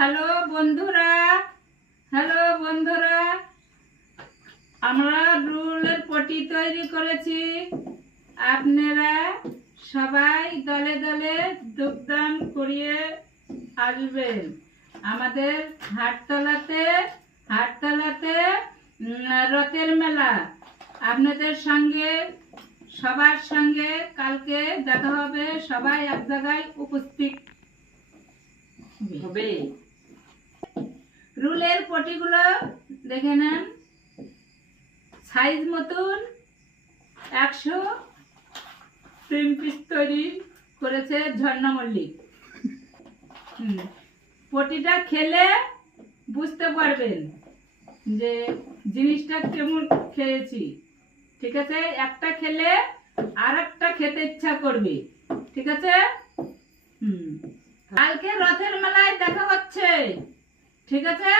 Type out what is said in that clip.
Hello বন্ধুরা, আমরা রুলের পটি তৈরি করেছি। আপনারা সবাই দলে দলে যোগদান করিয়ে আসবেন আমাদের হাটতলাতে রথের মেলা। আপনাদের সঙ্গে সবার সঙ্গে কালকে দেখা হবে। সবাই এক জায়গায় উপস্থিত হবে। রুলের পটিগুলো দেখে নেন, সাইজ মতন 100 পিস তৈরি করেছে ঝর্ণা মল্লিক। পটিটা খেলে বুঝতে পারবেন যে জিনিসটা কেমন খেয়েছি। ঠিক আছে, একটা খেলে আর একটা খেতে ইচ্ছা করবে। ঠিক আছে, কালকে রথের মেলায় দেখা হচ্ছে। ঠিক আছে।